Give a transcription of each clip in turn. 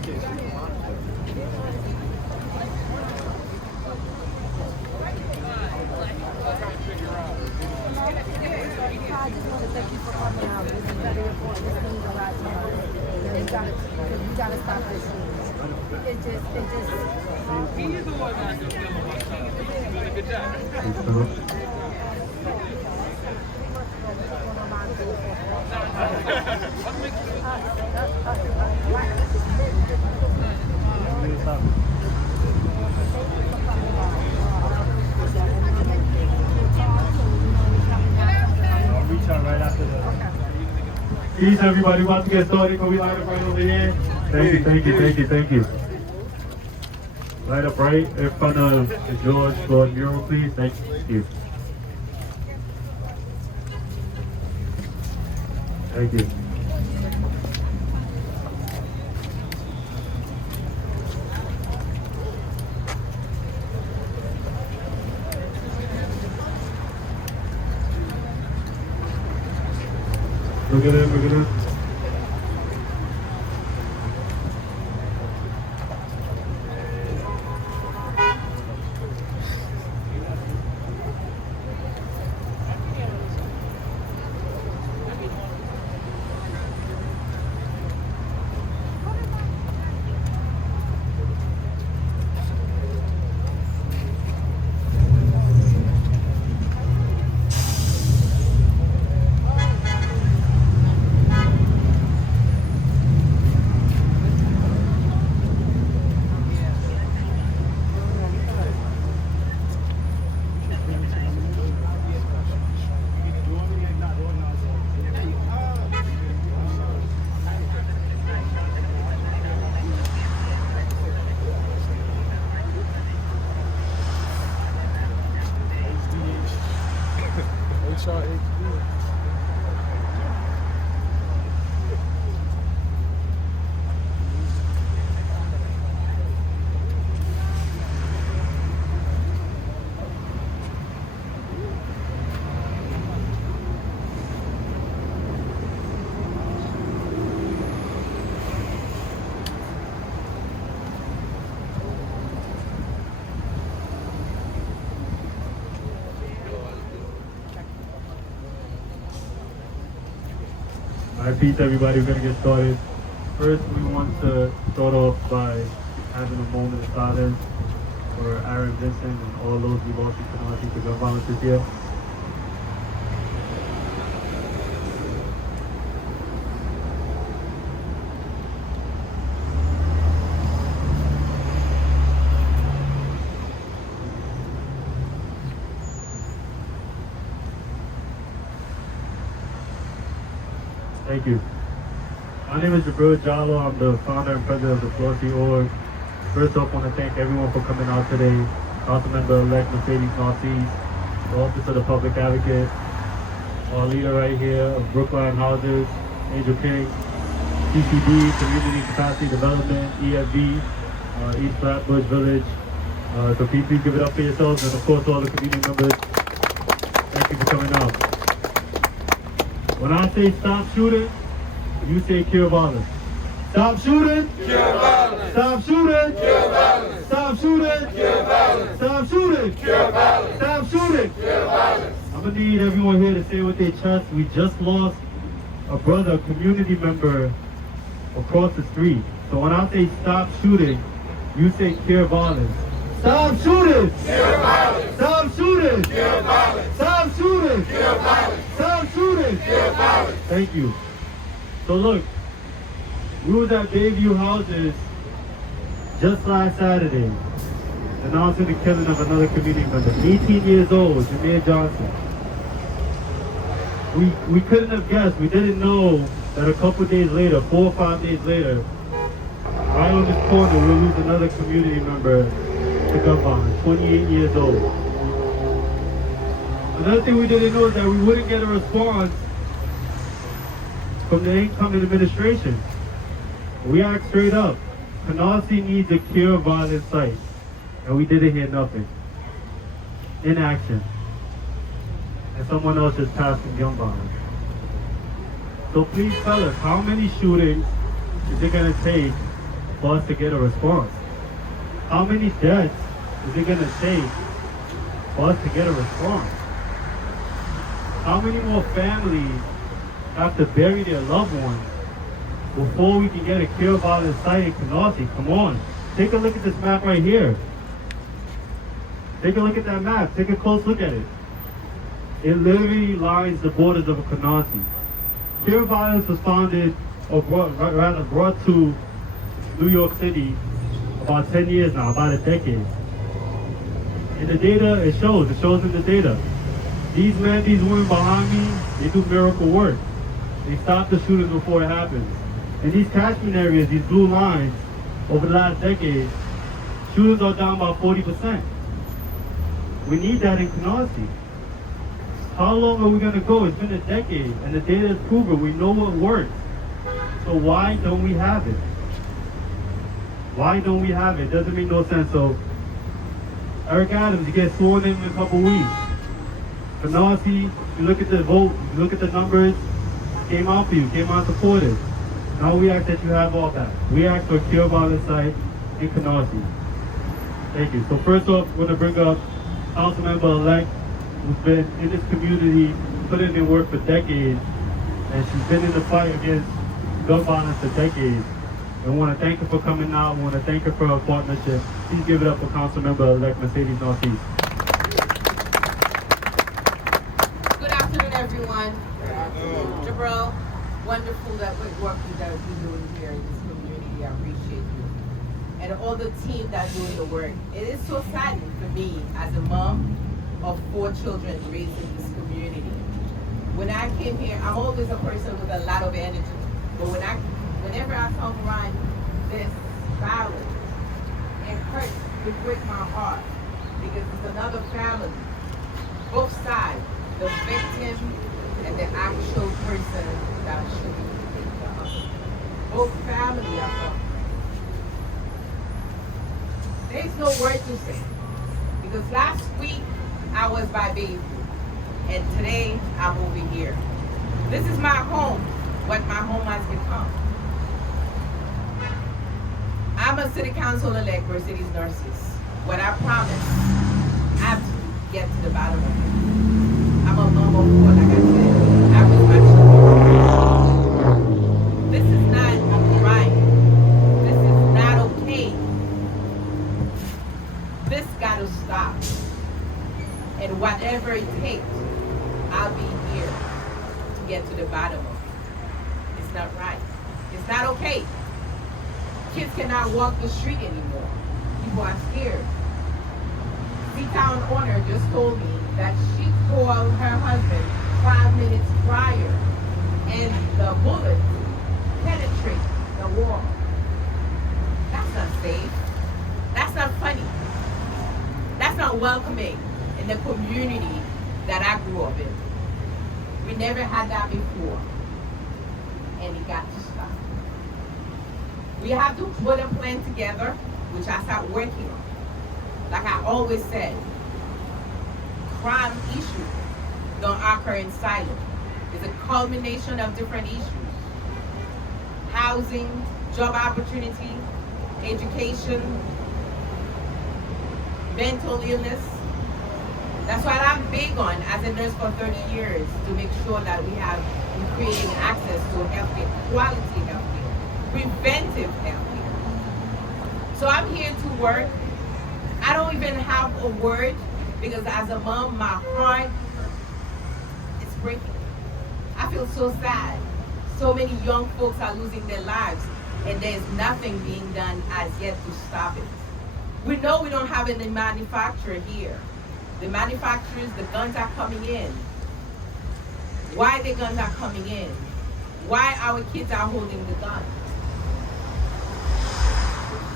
I just want to thank you for coming out. This is very important. This means a lot to us. You gotta stop this shit. It just. He is the one that can feel about something. He's doing a good job. I'll reach out right after that. Peace, everybody. About to get started. Can we light up right over here? Thank you. Light up right in front of the George Floyd mural, please. Thank you. Thank you. Look at it. Peace, everybody. We're going to get started. First, we want to start off by having a moment of silence for Aaron Vincent and all those we lost in Canarsie to gun violence this year. Thank you. My name is Jibreel. I'm the founder and president of the Flatbush org. First off, I want to thank everyone for coming out today. Councilmember-elect Mercedes Narcisse, the Office of the Public Advocate, our leader right here of Breukelen Houses, Angel King, CCD, Community Capacity Development, EFD, East Flatbush Village. So please give it up for yourselves, and of course all the community members. Thank you for coming out. When I say stop shooting, you say cure violence. Stop shooting, cure violence. Stop shooting, cure violence. Stop shooting, cure violence. Stop shooting, cure violence. Stop shooting, cure violence. I'm gonna need everyone here to say with their chest, we just lost a brother, a community member across the street. So when I say stop shooting, you say cure violence. Stop shooting! Cure violence! Stop shooting! Cure violence! Stop shooting! Cure violence! Stop shooting! Cure violence! Thank you. So look, we was at Bayview Houses just last Saturday, announcing the killing of another community member, 18 years old, Jameer Johnson. We couldn't have guessed, we didn't know that a couple days later, 4 or 5 days later, right on this corner, we'll lose another community member to gun violence, 28 years old. Another thing we didn't know is that we wouldn't get a response from the incoming administration. We asked straight up, Canarsie needs a cure violence site, and we didn't hear nothing. Inaction. And someone else is passing gun violence. So please tell us, how many shootings is it going to take for us to get a response? How many deaths is it gonna take for us to get a response? How many more families have to bury their loved ones before we can get a cure violence site in Canarsie? Come on, take a look at this map right here. Take a look at that map. Take a close look at it. It literally lines the borders of Canarsie. Cure violence was founded, or brought to New York City about 10 years now, about a decade. And the data, it shows in the data. These men, these women behind me, they do miracle work. They stop the shootings before it happens. In these catchment areas, these blue lines, over the last decade, shootings are down by 40%. We need that in Canarsie. How long are we gonna go? It's been a decade, and the data is proven. We know what works. So why don't we have it? Why don't we have it? It doesn't make no sense. So, Eric Adams, you get sworn in a couple weeks. Canarsie, you look at the vote, you look at the numbers, came out for you, came out supportive. Now we ask that you have all that. We ask for a cure violence site in Canarsie. Thank you. So first off, we're gonna bring up Councilmember-elect, who's been in this community, putting in work for decades, and she's been in the fight against gun violence for decades. And we want to thank her for coming out. We want to thank her for her partnership. Please give it up for Councilmember-elect Mercedes Narcisse. Good afternoon, everyone. Jibreel, wonderful that work that you're doing here in this community. I appreciate you. And all the team that's doing the work. It is so saddening for me as a mom of 4 children raised in this community. When I came here, I'm always a person with a lot of energy. But whenever I come around this violence, it hurts, it breaks my heart. Because it's another family. Both sides, the victim and the actual person that should be taken up. Both families are suffering. There's no word to say. Because last week, I was by Baby. And today, I'm over here. This is my home, what my home has become. I'm a city council-elect Mercedes Narcisse. What I promise, I have to get to the bottom of it. I'm a mom of 4, like I said. I raise my children. This is not right. This is not okay. This gotta stop. And whatever it takes, I'll be here to get to the bottom of it. It's not right. It's not okay. Kids cannot walk the street anymore. People are scared. The town owner just told me that she called her husband 5 minutes prior and the bullet penetrated the wall. That's not safe. That's not funny. That's not welcoming in the community that I grew up in. We never had that before. And it got to stop. We have to put a plan together, which I start working on. Like I always said, crime issues don't occur in silo. It's a culmination of different issues. Housing, job opportunity, education, mental illness. That's what I'm big on as a nurse for 30 years, to make sure that we have creating access to healthcare, quality healthcare, preventive healthcare. So I'm here to work. I don't even have a word because as a mom, my heart is breaking. I feel so sad. So many young folks are losing their lives and there's nothing being done as yet to stop it. We know we don't have any manufacturer here. The manufacturers, the guns are coming in. Why the guns are coming in? Why our kids are holding the gun?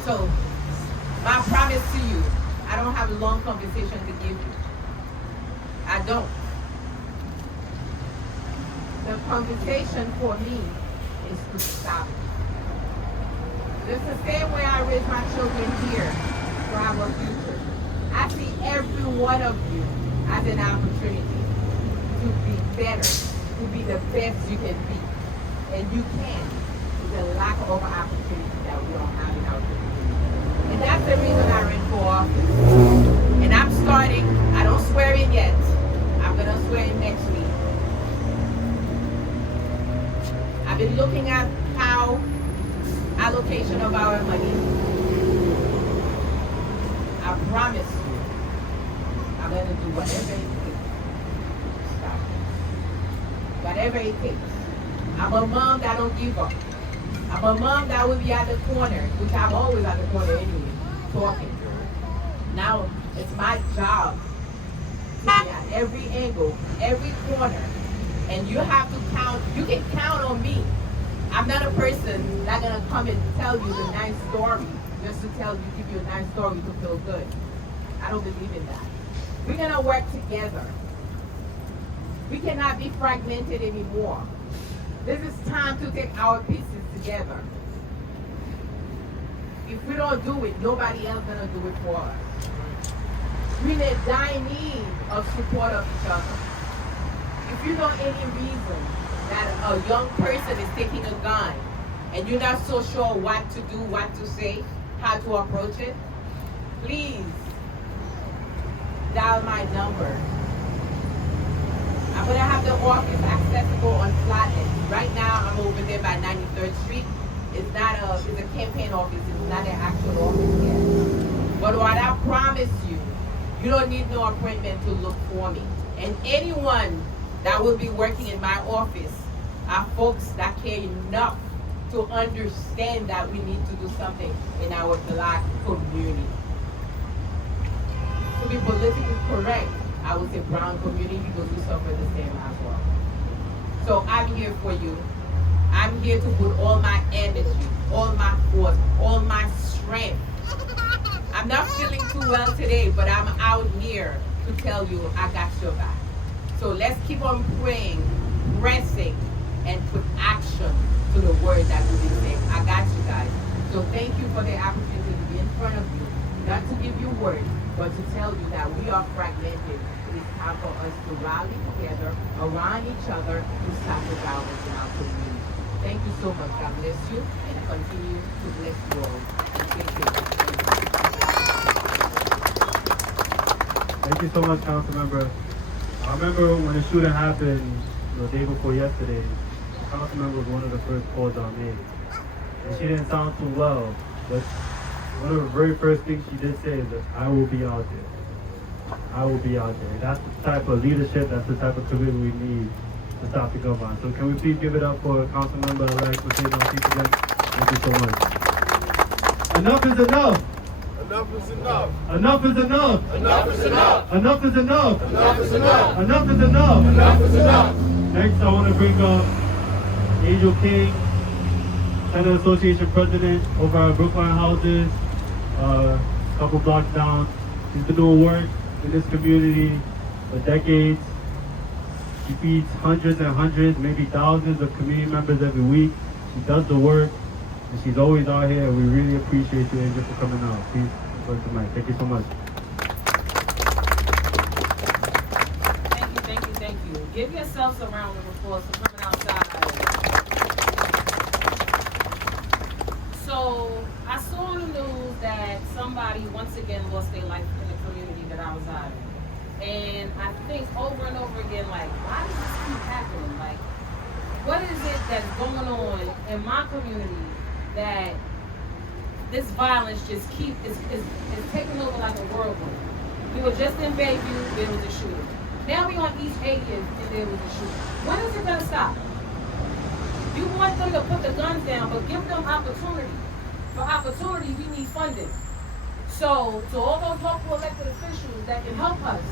So, my promise to you, I don't have a long conversation to give you. I don't. The conversation for me is to stop it. Just the same way I raise my children here to have a future. I see every one of you as an opportunity to be better, to be the best you can be. And you can the lack of opportunity that we don't have in our community. And that's the reason I ran for office. And I'm starting, I don't swear in yet. I'm gonna swear in next week. I've been looking at how allocation of our money. I promise you, I'm gonna do whatever it takes. Stop. Whatever it takes. I'm a mom that don't give up. I'm a mom that will be at the corner, which I'm always at the corner anyway, talking. Now it's my job to be at every angle, every corner, and you have to count. You can count on me. I'm not a person that's gonna come and tell you the nice story just to give you a nice story to feel good. I don't believe in that. We're gonna work together. We cannot be fragmented anymore. This is time to take our pieces together. If we don't do it, nobody else gonna do it for us. We in dire need of support of each other. If you know any reason that a young person is taking a gun and you're not so sure what to do, what to say, how to approach it, please dial my number. I'm gonna have the office accessible on Flatlands. Right now, I'm over there by 93rd Street. It's a campaign office. It's not an actual office yet. But what I promise you, you don't need no appointment to look for me. And anyone that will be working in my office are folks that care enough to understand that we need to do something in our Black community. To be politically correct, I would say brown community because we suffer the same as well. So I'm here for you. I'm here to put all my energy, all my force, all my strength. I'm not feeling too well today, but I'm out here to tell you I got your back. So let's keep on praying, pressing, and put action to the word that we've been saying. I got you guys. So thank you for the opportunity to be in front of you, not to give you word, but to tell you that we are fragmented. It is time for us to rally together around each other to stop the violence in our community. Thank you so much. God bless you and continue to bless you all. Thank you. Thank you so much, Councilmember. I remember when the shooting happened the day before yesterday, the Councilmember was one of the first calls I made. And she didn't sound too well, but one of the very first things she did say is that I will be out there. I will be out there. That's the type of leadership, that's the type of commitment we need to stop the gun violence. So can we please give it up for Councilmember-elect Mercedes Narcisse again? Thank you so much. Enough is enough. Enough is enough. Enough is enough. Enough is enough. Enough is enough. Enough is enough. Enough is enough. Enough is enough. Next, I want to bring up Angel King, Tenant Association president over our Breukelen houses, a couple blocks down. He's been doing work in this community for decades. He feeds hundreds and hundreds, maybe thousands of community members every week. She does the work, and she's always out here. We really appreciate you, Angel, for coming out. Please, go to the mic. Thank you so much. Thank you. Give yourselves a round of applause for coming outside. So, I saw on the news that somebody once again lost their life in the community that I reside in. And I think over and over again, like, why does this keep happening? Like, what is it that's going on in my community that this violence just is taking over like a whirlwind? We were just in Bayview, there was a shooting. Now we on East 80th and there was a shooting. When is it gonna stop? You want them to put the guns down, but give them opportunity. For opportunity, we need funding. So to all those local elected officials that can help us,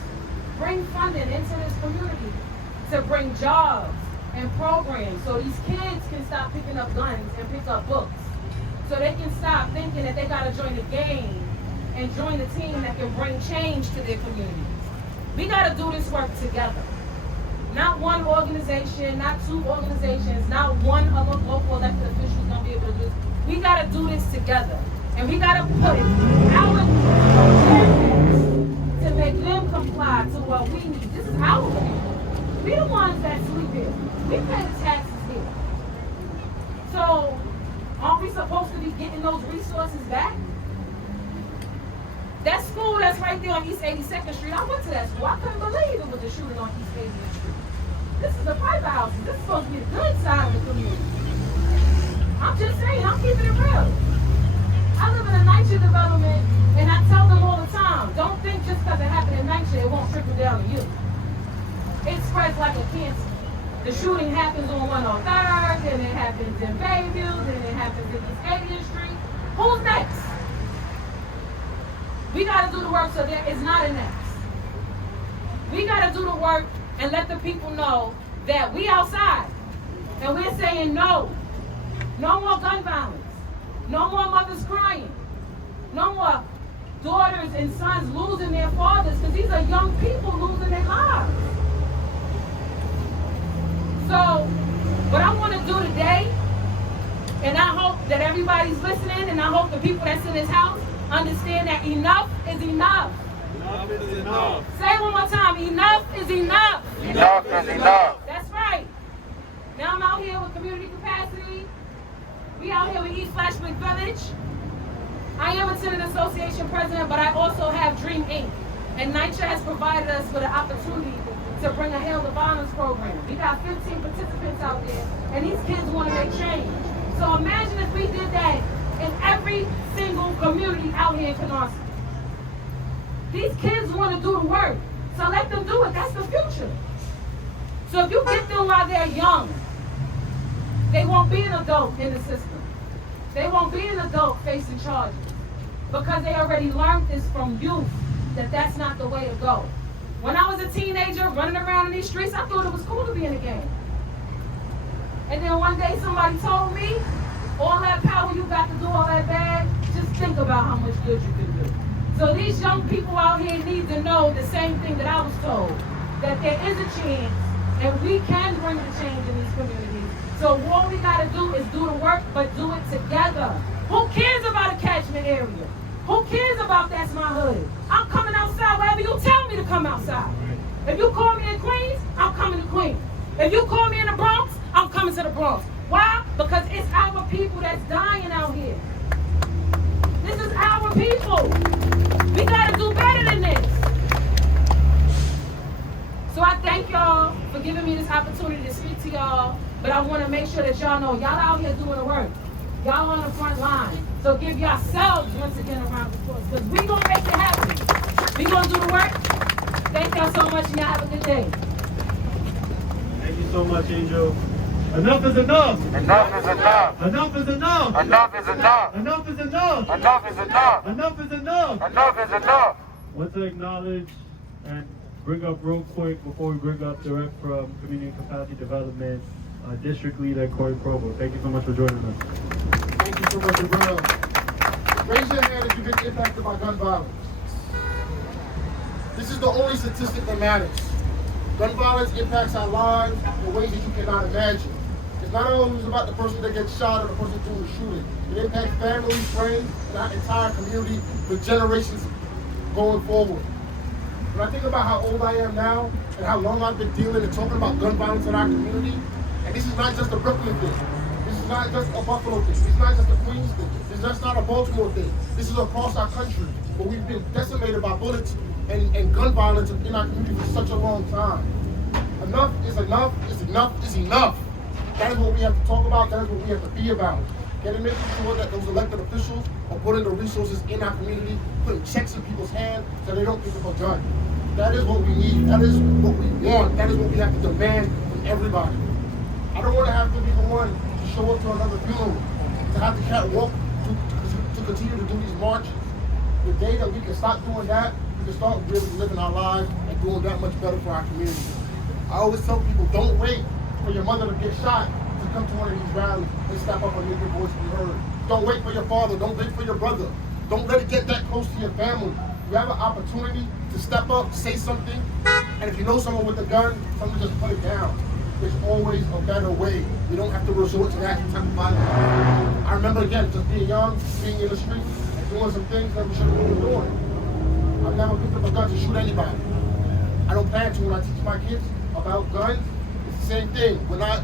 bring funding into this community to bring jobs and programs so these kids can stop picking up guns and pick up books. So they can stop thinking that they gotta join the game and join the team that can bring change to their community. We gotta do this work together. Not one organization, not two organizations, not one other local elected official is gonna be able to do this. We gotta do this together. And we gotta put our agendas to make them comply to what we need. This is our community. We the ones that sleep here. We pay the taxes here. So getting those resources back? That school that's right there on East 82nd Street, I went to that school. I couldn't believe it was a shooting on East 80th Street. This is the private house. This is supposed to be the good side of the community. I'm just saying, I'm keeping it real. I live in a NYCHA development, and I tell them all the time, don't think just because it happened in NYCHA, it won't trickle down to you. It spreads like a cancer. The shooting happens on 103rd, then it happens in Bayview, then it happens in East 80th Street. Who's next? We got to do the work so there is not a next. We got to do the work and let the people know that we outside. And we're saying no. No more gun violence. No more mothers crying. No more daughters and sons losing their fathers, because these are young people losing their lives. So, what I want to do today, and I hope that everybody's listening, and I hope the people that's in this house understand that enough is enough. Enough is enough. Say it one more time. Enough is enough. Enough is enough. That's right. Now I'm out here with community capacity. We out here with East Flatbush Village. I am a Tenant Association president, but I also have Dream Inc. And NYCHA has provided us with an opportunity to bring a Hail the Violence program. We got 15 participants out there, and these kids want to make change. So imagine if we did that in every single community out here in Canarsie. These kids want to do the work, so let them do it. That's the future. So if you get them while they're young, they won't be an adult in the system. They won't be an adult facing charges, because they already learned this from youth, that that's not the way to go. When I was a teenager running around in these streets, I thought it was cool to be in a gang. And then one day somebody told me, all that power you got to do all that bad, just think about how much good you can do. So these young people out here need to know the same thing that I was told, that there is a chance and we can bring the change in these communities. So what we got to do is do the work, but do it together. Who cares about a catchment area? Who cares about that's my hood? I'm coming outside wherever you tell me to come outside. If you call me in Queens, I'm coming to Queens. If you call me in the Bronx, I'm coming to the Bronx. Why? Because it's our people that's dying out here. This is our people. We gotta do better than this. So I thank y'all for giving me this opportunity to speak to y'all, but I wanna make sure that y'all know y'all out here doing the work. Y'all on the front line. So give yourselves once again a round of applause, because we gonna make it happen. We gonna do the work. Thank y'all so much, and y'all have a good day. Thank you so much, Angel. Enough is enough. Enough is enough. Enough is enough. Enough is enough. Enough is enough. Enough is enough. Enough is enough. Enough is enough. I want to acknowledge and bring up real quick before we bring up direct from Community Capacity Development, District Leader Corey Provost. Thank you so much for joining us. Thank you so much, Jibreel. Raise your hand if you've been impacted by gun violence. This is the only statistic that matters. Gun violence impacts our lives in ways that you cannot imagine. It's not always about the person that gets shot or the person doing the shooting. It impacts families, friends, and our entire community for generations going forward. When I think about how old I am now and how long I've been dealing and talking about gun violence in our community, and this is not just a Breukelen thing. This is not just a Buffalo thing. This is not just a Queens thing. This is just not a Baltimore thing. This is across our country, where we've been decimated by bullets and gun violence in our community for such a long time. Enough is enough is enough is enough. That is what we have to talk about. That is what we have to be about. Making sure that those elected officials are putting the resources in our community, putting checks in people's hands so they don't pick up a gun. That is what we need. That is what we want. That is what we have to demand from everybody. I don't want to have to be the one to show up to another funeral, to have the cat walk, to continue to do these marches. The day that we can stop doing that, we can start really living our lives and doing that much better for our community. I always tell people, don't wait for your mother to get shot to come to one of these rallies and step up and make your voice be heard. Don't wait for your father. Don't wait for your brother. Don't let it get that close to your family. You have an opportunity to step up, say something, and if you know someone with a gun, someone just put it down. There's always a better way. We don't have to resort to that type of violence. I remember, again, just being young, being in the street, and doing some things that we shouldn't have been doing. I've never picked up a gun to shoot anybody. I don't plan to. When I teach my kids about guns, it's the same thing. We're not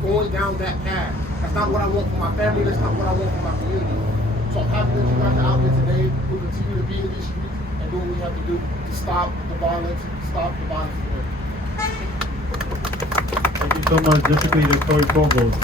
going down that path. That's not what I want for my family. That's not what I want for my community. So I'm happy that you guys are out here today. We'll continue to be in these streets and do what we have to do to stop the violence today. Thank you so much, District Leader Provost.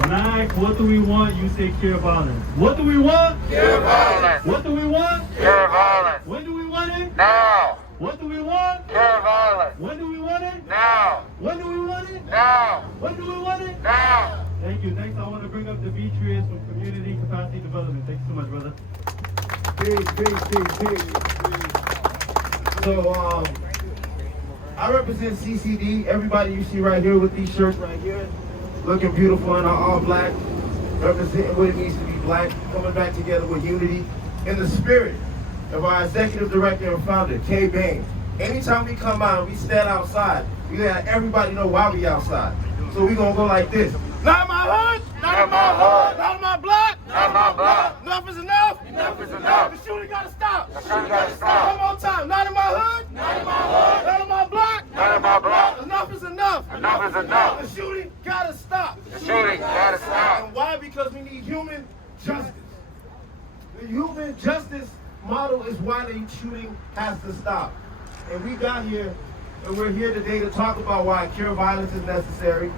When I ask, what do we want, you say cure violence. What do we want? Cure violence. What do we want? Cure violence. When do we want it? Now. What do we want? Cure violence. When do we want it? Now. When do we want it? Now. When do we want it? Now. Thank you. Next, I want to bring up Demetrius from Community Capacity Development. Thank you so much, brother. Big. So, I represent CCD. Everybody you see right here with these shirts right here, looking beautiful in our all black, representing what it means to be black, coming back together with unity in the spirit of our executive director and founder, Kay Bain. Anytime we come out and we stand outside, we let everybody know why we outside. So we gonna go like this. Not in my hood, Not in my hood. not in my block, Not my block. enough is enough. Enough is enough. The shooting gotta stop. The shooting gotta stop. One more time. Not in my hood, Not in my hood. not in my block. Not in my block. Enough is enough. Enough is enough. The shooting gotta stop. The shooting gotta stop. And why? Because we need human justice. The human justice model is why the shooting has to stop. And we got here, and we're here today to talk about why cure violence is necessary.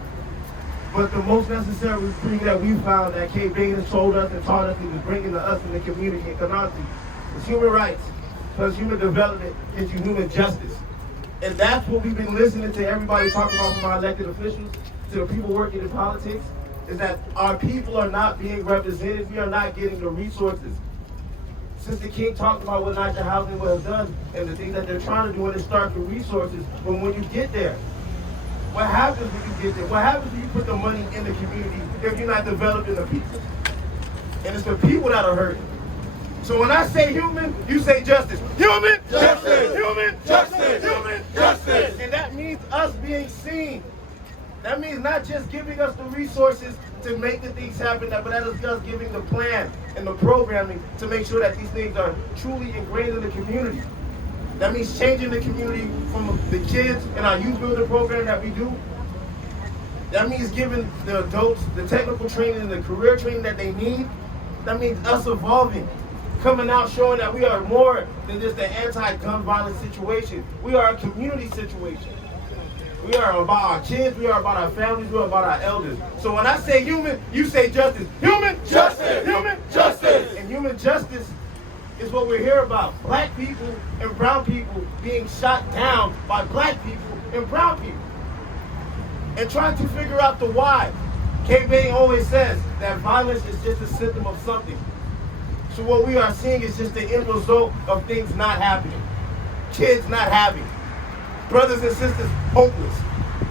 But the most necessary thing that we found that Kay Bain has told us and taught us he was bringing to us in the community in Canarsie is human rights. Because human development is human justice. And that's what we've been listening to everybody talk about from our elected officials to the people working in politics, is that our people are not being represented. We are not getting the resources. Sister King talked about what Naija Housing has done and the things that they're trying to do, and it starts with resources. But when you get there, what happens when you get there? What happens when you put the money in the community if you're not developing the people? And it's the people that are hurting. So when I say human, you say justice. Human justice. Human justice. Human justice. And that means us being seen. That means not just giving us the resources to make the things happen, but that is us giving the plan and the programming to make sure that these things are truly ingrained in the community. That means changing the community from the kids in our youth builder program that we do. That means giving the adults the technical training and the career training that they need. That means us evolving, coming out showing that we are more than just an anti-gun violence situation. We are a community situation. We are about our kids, we are about our families, we are about our elders. So when I say human, you say justice. Human justice! Human justice! And human justice is what we're here about. Black people and brown people being shot down by black people and brown people. And trying to figure out the why. Kay Bain always says that violence is just a symptom of something. So what we are seeing is just the end result of things not happening. Kids not having. Brothers and sisters hopeless.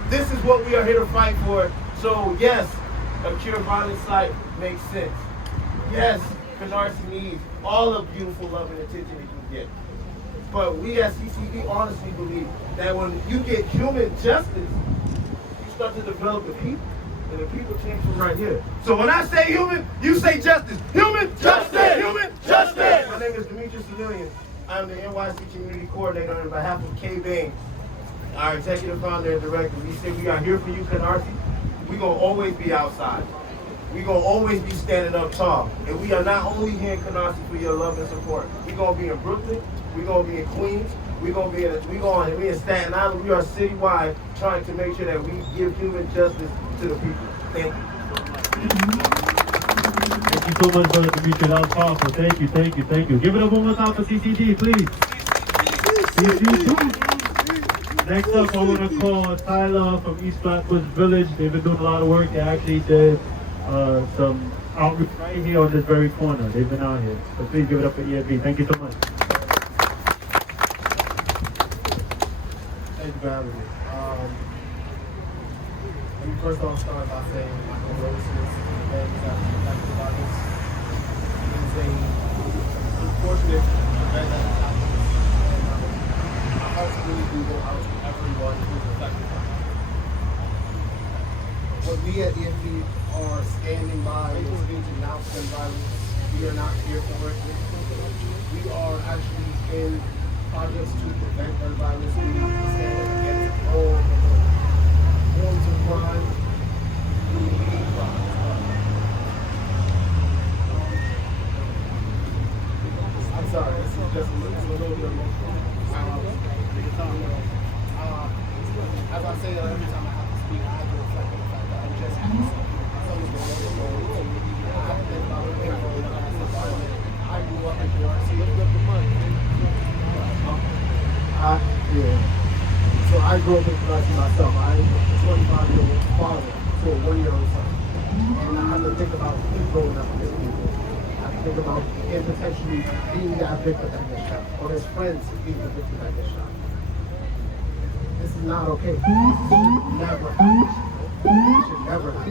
This is what we are here to fight for. So yes, a cure violence site makes sense. Yes, Canarsie needs all the beautiful love and attention it can get. But we as CCD honestly believe that when you get human justice, you start to develop the people. And the people change from right here. So when I say human, you say justice. Human justice! Human justice! My name is Demetrius. I'm the NYC Community Coordinator on behalf of Kay Bain, our Executive Founder and Director. We say we are here for you, Canarsie. We're going to always be outside. We're going to always be standing up tall. And we are not only here in Canarsie for your love and support. We're going to be in Breukelen. We're going to be in Queens. We're going to be in Staten Island. We are citywide trying to make sure that we give human justice to the people. Thank you. Thank you so much, Brother Demetrius. That was powerful. Thank you. Give it up one more time for CCD, please. CCD. Next up, I want to call Tyller from East Flatbush Village. They've been doing a lot of work. They actually did some outreach right here on this very corner. They've been out here. So please give it up for EFB. Thank you so much. Thank you for having me. Let me first off start by saying my condolences to the families that were affected by this. It is an unfortunate event that has happened, and my hearts really do go out to everyone who is affected by it. What we at EFP are standing by is to denounce gun violence. We are not here for it. We are actually in projects to prevent gun violence. We stand against all forms of crime, including hate crime. grew up in Canarsie myself. I'm a 25-year-old father to a 1-year-old son. And I have to think about him growing up in this community. I have to think about him potentially being that victim that gets shot, or his friends being the victim that gets shot. This is not okay. This should never happen. It should never happen.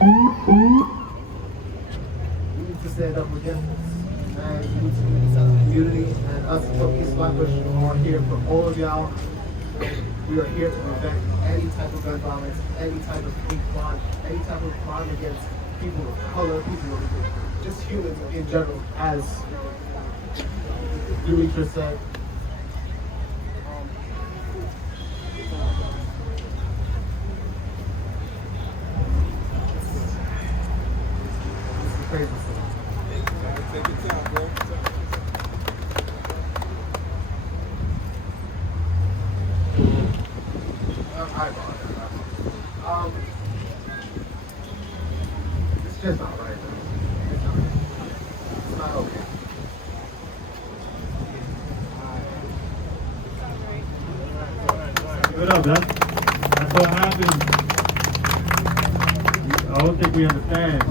We need to stand up against this. And we need to do this as a community, and us from East Flatbush are here for all of y'all. We are here to prevent any type of gun violence, any type of hate crime, any type of crime against people of color, people of just humans in general, as Demetrius said. This is crazy stuff. Take your time, bro. It's just not right. It's not okay. Give it up, that's what happens. I don't think we understand.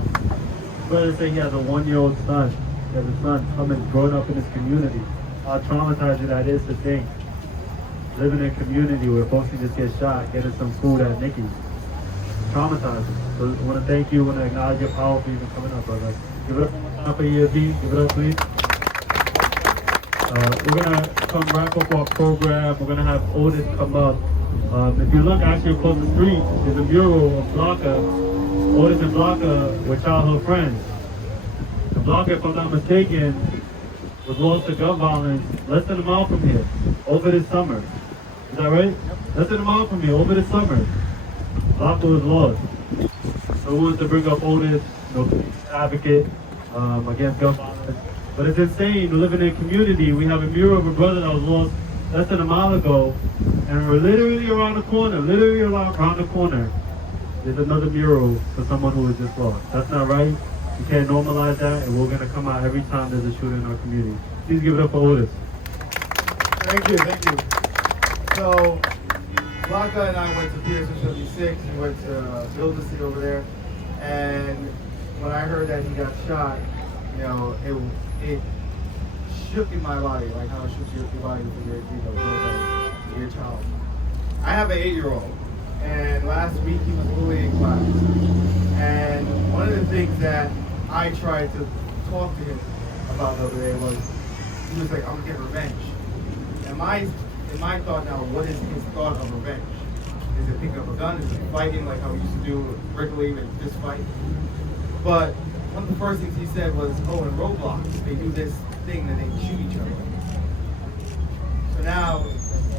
Brother say he has a 1-year-old son. He has a son coming, growing up in this community. How traumatizing that is to think. Living in a community where folks can just get shot, getting some food at Nicky's. Traumatizing. So I want to thank you, I want to acknowledge your power for even coming up, brother. Give it up one more time for EFB. Give it up, please. We're going to come wrap up our program. We're going to have Otis come up. If you look actually across the street, there's a mural of Blanca. Otis and Blanca were childhood friends. And Blanca, if I'm not mistaken, was lost to gun violence less than a mile from here, over this summer. Is that right? Less than a mile from here, over this summer. Blanca was lost. So we wanted to bring up Otis, advocate against gun violence. But it's insane, living in a community. We have a mural of a brother that was lost less than a mile ago, and we're literally around the corner, there's another mural for someone who was just lost. That's not right. You can't normalize that, and we're going to come out every time there's a shooting in our community. Please give it up for Otis. Thank you. So, Blanca and I went to Peterson 76. We went to Build-A-See over there. And when I heard that he got shot, you know, it shook in my body, like how it shooks your body with your child. I have an 8-year-old, and last week he was bullying in class. And one of the things that I tried to talk to him about the other day was, he was like, I'm gonna get revenge. And in my thought now, what is his thought of revenge? Is it picking up a gun? Is it fighting like how we used to do with Breukelen and fist fight? But one of the first things he said was, oh, in Roblox, they do this thing that they shoot each other. So now,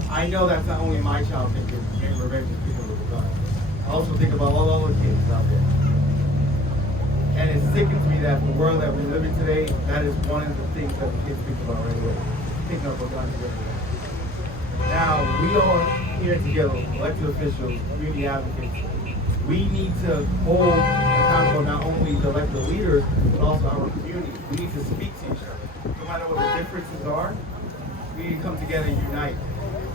I know that's not only my child thinking revenge is picking up a gun. I also think about all the other kids out there. And it sickens me that the world that we live in today, that is one of the things that the kids think about right away. Picking up a gun. Now, we all here together, elected officials, community advocates, we need to hold accountable not only the elected leaders, but also our community. We need to speak to each other. No matter what the differences are, we need to come together and unite.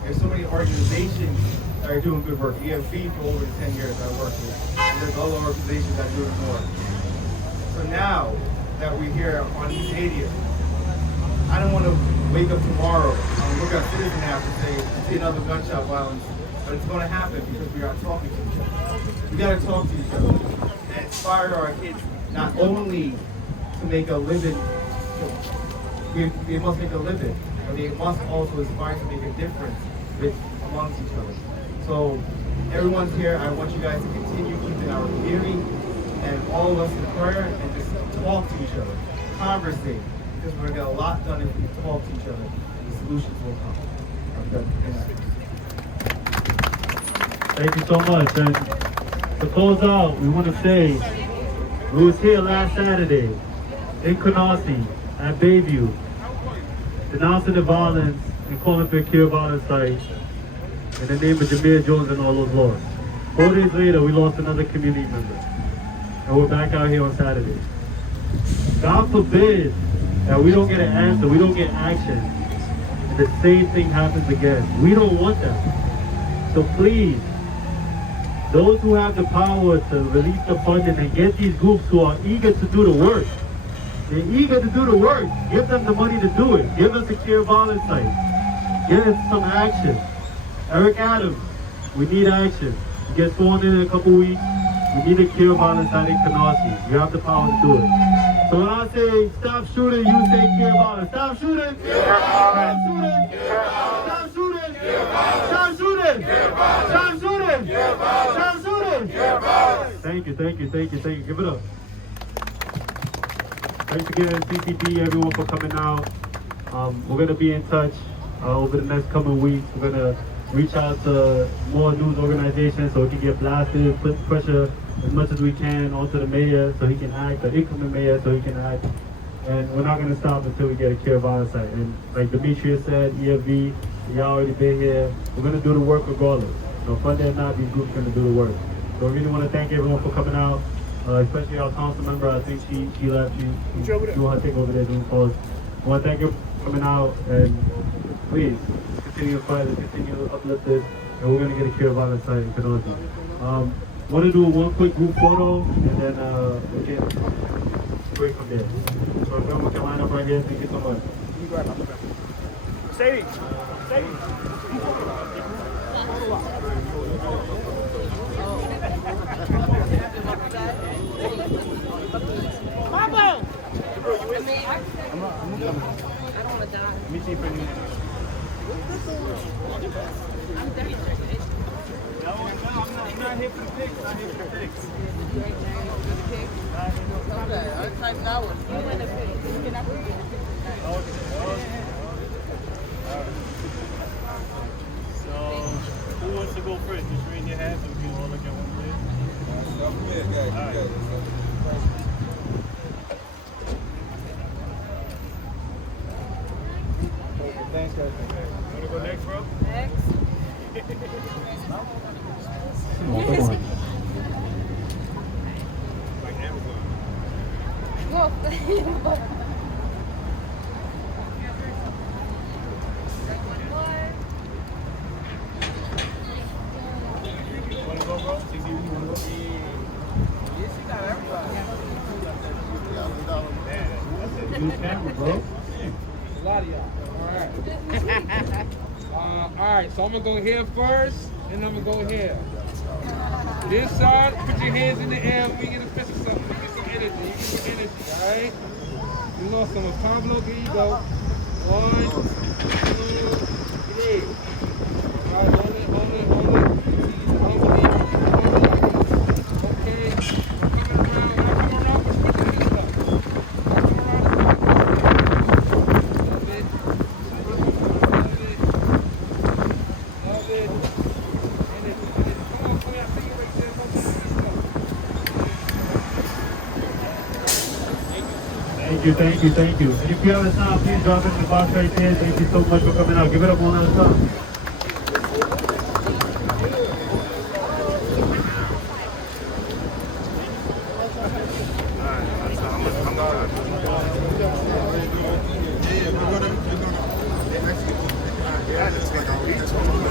There's so many organizations that are doing good work. EFB for over 10 years I worked with. And there's other organizations that do it more. So now that we're here on East 80th, I don't want to wake up tomorrow and look at Citizen app and say, see another gunshot violence, but it's going to happen because we are talking to each other. We got to talk to each other and inspire our kids not only to make a living, they must make a living, but they must also aspire to make a difference amongst each other. So everyone's here. I want you guys to continue keeping our community and all of us in prayer and just talk to each other, conversate, because we're going to get a lot done if we talk to each other. The solutions will come. I'm done. Thank you so much. And to close out, we want to say we was here last Saturday in Canarsie at Bayview, denouncing the violence and calling for a cure violence site in the name of Jameer Jones and all those lost. 4 days later, we lost another community member. And we're back out here on Saturday. God forbid that we don't get an answer, we don't get action, and the same thing happens again. We don't want that. So please, those who have the power to release the funding and get these groups who are eager to do the work. They're eager to do the work. Give them the money to do it. Give us a clear violence site. Get us some action. Eric Adams, we need action. You get sworn in a couple weeks. We need a clear violence site in Canarsie. You have the power to do it. So when I say stop shooting, you say clear violence. Stop shooting. Stop shooting. Stop shooting. Stop shooting. Stop shooting. Stop shooting. Thank you, thank you, thank you, thank you. Give it up. Thanks again, CCD, everyone for coming out. We're gonna be in touch over the next coming weeks. We're gonna reach out to more news organizations so we can get blasted, put pressure as much as we can onto the mayor so he can act, the incoming mayor so he can act. And we're not gonna stop until we get a clear violence site. And like Demetrius said, EFV, y'all already been here. We're gonna do the work regardless. No funded or not, these groups are gonna do the work. So I really wanna thank everyone for coming out. Especially our council member, I think she left. She doing her thing over there doing calls. I want to thank you for coming out, and please continue to fight and continue to uplift this, and we're going to get a cure violence site in Canarsie. Want to do one quick group photo, and then we can break from there. So everyone can line up right here. Thank you so much. Mercedes. Who wants to go first? Just raise your hand so we can all look at one place. Thanks, guys. Want to go next, bro? Next. Come on. Like Amazon. Go. Want to go, bro? You want to go? Yes, you got everybody. That's a huge camera, bro. A lot of y'all. All right, so I'm gonna go here first, and I'm gonna go here. This side, put your hands in the air. We get a fist or something. We get some energy. You get some energy, all right? You lost some of Pablo. Here you go. 1, 2, 3. All right, hold it. Okay. Coming around. Let's put this up. Thank you. And if you have a time, please drop it in the box right there. Thank you so much for coming out. Give it up one last time. Yeah, we're gonna